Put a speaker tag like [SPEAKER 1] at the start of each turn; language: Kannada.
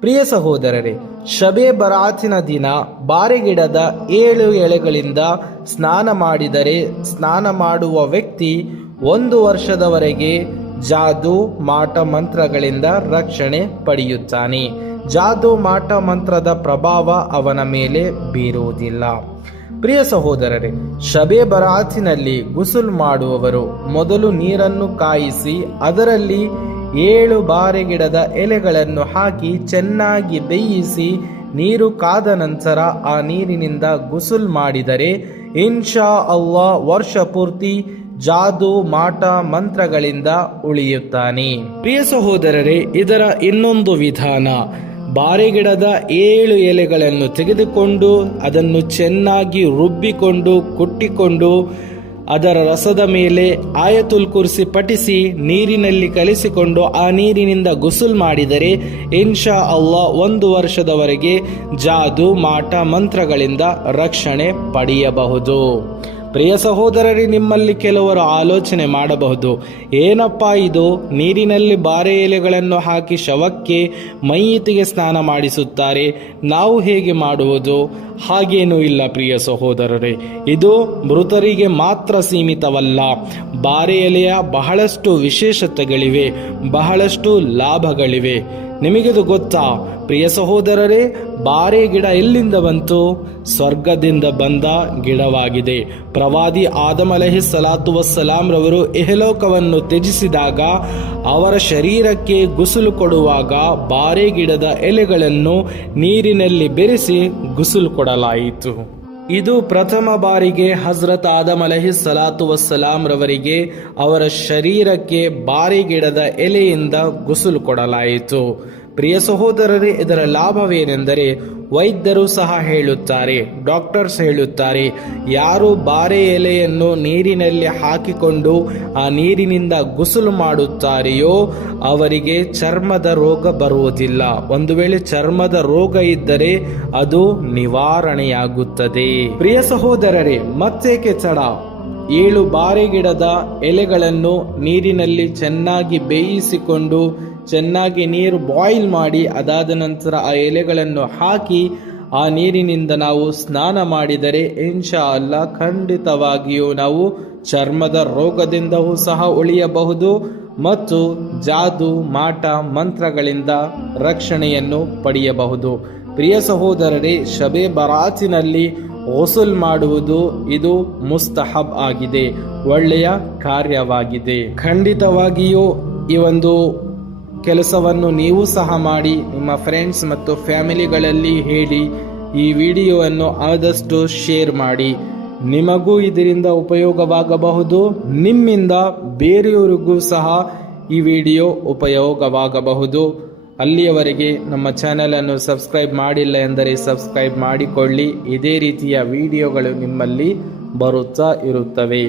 [SPEAKER 1] ಪ್ರಿಯ ಸಹೋದರರೇ, ಶಬೆ ಬರಾತಿನ ದಿನ ಬಾರೆಗಿಡದ ಏಳು ಎಳೆಗಳಿಂದ ಸ್ನಾನ ಮಾಡಿದರೆ ಸ್ನಾನ ಮಾಡುವ ವ್ಯಕ್ತಿ ಒಂದು ವರ್ಷದವರೆಗೆ ಜಾದು ಮಾಟ ಮಂತ್ರಗಳಿಂದ ರಕ್ಷಣೆ ಪಡೆಯುತ್ತಾನೆ. ಜಾದು ಮಾಟ ಮಂತ್ರದ ಪ್ರಭಾವ ಅವನ ಮೇಲೆ ಬೀರುವುದಿಲ್ಲ. ಪ್ರಿಯ ಸಹೋದರರೇ, ಶಬೆ ಬರಾತಿನಲ್ಲಿ ಗುಸುಲ್ ಮಾಡುವವರು ಮೊದಲು ನೀರನ್ನು ಕಾಯಿಸಿ ಅದರಲ್ಲಿ ಏಳು ಬಾರೆಗಿಡದ ಎಲೆಗಳನ್ನು ಹಾಕಿ ಚೆನ್ನಾಗಿ ಬೇಯಿಸಿ ನೀರು ಕಾದ ನಂತರ ಆ ನೀರಿನಿಂದ ಗುಸುಲ್ ಮಾಡಿದರೆ ಇನ್ಶಾ ಅಲ್ಲಾ ವರ್ಷ ಪೂರ್ತಿ ಜಾದು ಮಾಟ ಮಂತ್ರಗಳಿಂದ ಉಳಿಯುತ್ತಾನೆ. ಪ್ರಿಯ ಸಹೋದರರೇ, ಇದರ ಇನ್ನೊಂದು ವಿಧಾನ ಬಾರೆಗಿಡದ ಏಳು ಎಲೆಗಳನ್ನು ತೆಗೆದುಕೊಂಡು ಅದನ್ನು ಚೆನ್ನಾಗಿ ರುಬ್ಬಿಕೊಂಡು ಕುಟ್ಟಿಕೊಂಡು ಅದರ ರಸದ ಮೇಲೆ ಆಯತುಲ್ ಕುರ್ಸಿ ಪಠಿಸಿ ನೀರಿನಲ್ಲಿ ಕಲಿಸಿಕೊಂಡು ಆ ನೀರಿನಿಂದ ಗುಸುಲ್ ಮಾಡಿದರೆ ಇನ್ಶಾ ಅಲ್ಲಾ ಒಂದು ವರ್ಷದವರೆಗೆ ಜಾದು, ಮಾಟ, ಮಂತ್ರಗಳಿಂದ ರಕ್ಷಣೆ ಪಡೆಯಬಹುದು. ಪ್ರಿಯ ಸಹೋದರರೇ, ನಿಮ್ಮಲ್ಲಿ ಕೆಲವರು ಆಲೋಚನೆ ಮಾಡಬಹುದು. ಏನಪ್ಪ ಇದು? ನೀರಿನಲ್ಲಿ ಬಾರೆ ಎಲೆಗಳನ್ನು ಹಾಕಿ ಶವಕ್ಕೆ ಮೈಯಿತಿಗೆ ಸ್ನಾನ ಮಾಡಿಸುತ್ತಾರೆ. ನಾವು ಹೇಗೆ ಮಾಡುವುದು? ಹಾಗೇನೂ ಇಲ್ಲ ಪ್ರಿಯ ಸಹೋದರರೇ. ಇದು ಮೃತರಿಗೆ ಮಾತ್ರ ಸೀಮಿತವಲ್ಲ. ಬಾರೆ ಎಲೆಯ ಬಹಳಷ್ಟು ವಿಶೇಷತೆಗಳಿವೆ, ಬಹಳಷ್ಟು ಲಾಭಗಳಿವೆ. ನಿಮಗಿದು ಗೊತ್ತಾ? ಪ್ರಿಯ ಸಹೋದರರೇ, ಬಾರೆ ಗಿಡ ಎಲ್ಲಿಂದ ಬಂತು? ಸ್ವರ್ಗದಿಂದ ಬಂದ ಗಿಡವಾಗಿದೆ. ಪ್ರವಾದಿ ಆದಮ್ ಅಲಹಿ ಸಲಾತು ವಸ್ಸಲಾಂ ರವರು ಎಹಲೋಕವನ್ನು ತ್ಯಜಿಸಿದಾಗ ಅವರ ಶರೀರಕ್ಕೆ ಗುಸುಲು ಕೊಡುವಾಗ ಬಾರೆ ಗಿಡದ ಎಲೆಗಳನ್ನು ನೀರಿನಲ್ಲಿ ಬೆರೆಸಿ ಗುಸುಲು ಕೊಡಲಾಯಿತು. ಇದು ಪ್ರಥಮ ಬಾರಿಗೆ ಹಜರತ್ ಆದಮ್ ಅಲಹಿ ಸಲಾತು ವಸ್ಸಲಾಂ ರವರಿಗೆ ಅವರ ಶರೀರಕ್ಕೆ ಬಾರಿ ಗಿಡದ ಎಲೆಯಿಂದ ಗುಸುಲು ಕೊಡಲಾಯಿತು. ಪ್ರಿಯ ಸಹೋದರರೇ, ಇದರ ಲಾಭವೇನೆಂದರೆ ವೈದ್ಯರು ಸಹ ಹೇಳುತ್ತಾರೆ, ಡಾಕ್ಟರ್ಸ್ ಹೇಳುತ್ತಾರೆ, ಯಾರು ಬಾರೆ ಎಲೆಯನ್ನು ನೀರಿನಲ್ಲಿ ಹಾಕಿಕೊಂಡು ಆ ನೀರಿನಿಂದ ಗುಸುಲು ಮಾಡುತ್ತಾರೆಯೋ ಅವರಿಗೆ ಚರ್ಮದ ರೋಗ ಬರುವುದಿಲ್ಲ. ಒಂದು ವೇಳೆ ಚರ್ಮದ ರೋಗ ಇದ್ದರೆ ಅದು ನಿವಾರಣೆಯಾಗುತ್ತದೆ. ಪ್ರಿಯ ಸಹೋದರರೇ, ಮತ್ತೇಕೆ ತಡ? ಏಳು ಬಾರೆ ಗಿಡದ ಎಲೆಗಳನ್ನು ನೀರಿನಲ್ಲಿ ಚೆನ್ನಾಗಿ ಬೇಯಿಸಿಕೊಂಡು ಚೆನ್ನಾಗಿ ನೀರು ಬಾಯ್ಲ್ ಮಾಡಿ ಅದಾದ ನಂತರ ಆ ಎಲೆಗಳನ್ನು ಹಾಕಿ ಆ ನೀರಿನಿಂದ ನಾವು ಸ್ನಾನ ಮಾಡಿದರೆ ಇನ್ಶಾ ಅಲ್ಲ ಖಂಡಿತವಾಗಿಯೂ ನಾವು ಚರ್ಮದ ರೋಗದಿಂದವೂ ಸಹ ಉಳಿಯಬಹುದು ಮತ್ತು ಜಾದು, ಮಾಟ, ಮಂತ್ರಗಳಿಂದ ರಕ್ಷಣೆಯನ್ನು ಪಡೆಯಬಹುದು. ಪ್ರಿಯ ಸಹೋದರರೇ, ಶಬೆ ಬರಾತಿನಲ್ಲಿ ವಸೂಲ್ ಮಾಡುವುದು ಇದು ಮುಸ್ತಹಬ್ ಆಗಿದೆ, ಒಳ್ಳೆಯ ಕಾರ್ಯವಾಗಿದೆ. ಖಂಡಿತವಾಗಿಯೂ ಈ ಒಂದು ಕೆಲಸವನ್ನು ನೀವು ಸಹ ಮಾಡಿ, ನಿಮ್ಮ ಫ್ರೆಂಡ್ಸ್ ಮತ್ತು ಫ್ಯಾಮಿಲಿಗಳಲ್ಲಿ ಹೇಳಿ, ಈ ವಿಡಿಯೋವನ್ನು ಆದಷ್ಟು ಶೇರ್ ಮಾಡಿ. ನಿಮಗೂ ಇದರಿಂದ ಉಪಯೋಗವಾಗಬಹುದು, ನಿಮ್ಮಿಂದ ಬೇರೆಯವರಿಗೂ ಸಹ ಈ ವಿಡಿಯೋ ಉಪಯೋಗವಾಗಬಹುದು. ಅಲ್ಲಿಯವರೆಗೆ ನಮ್ಮ ಚಾನೆಲನ್ನು ಸಬ್ಸ್ಕ್ರೈಬ್ ಮಾಡಿಲ್ಲ ಎಂದರೆ ಸಬ್ಸ್ಕ್ರೈಬ್ ಮಾಡಿಕೊಳ್ಳಿ. ಇದೇ ರೀತಿಯ ವಿಡಿಯೋಗಳು ನಿಮ್ಮಲ್ಲಿ ಬರುತ್ತಾ ಇರುತ್ತವೆ.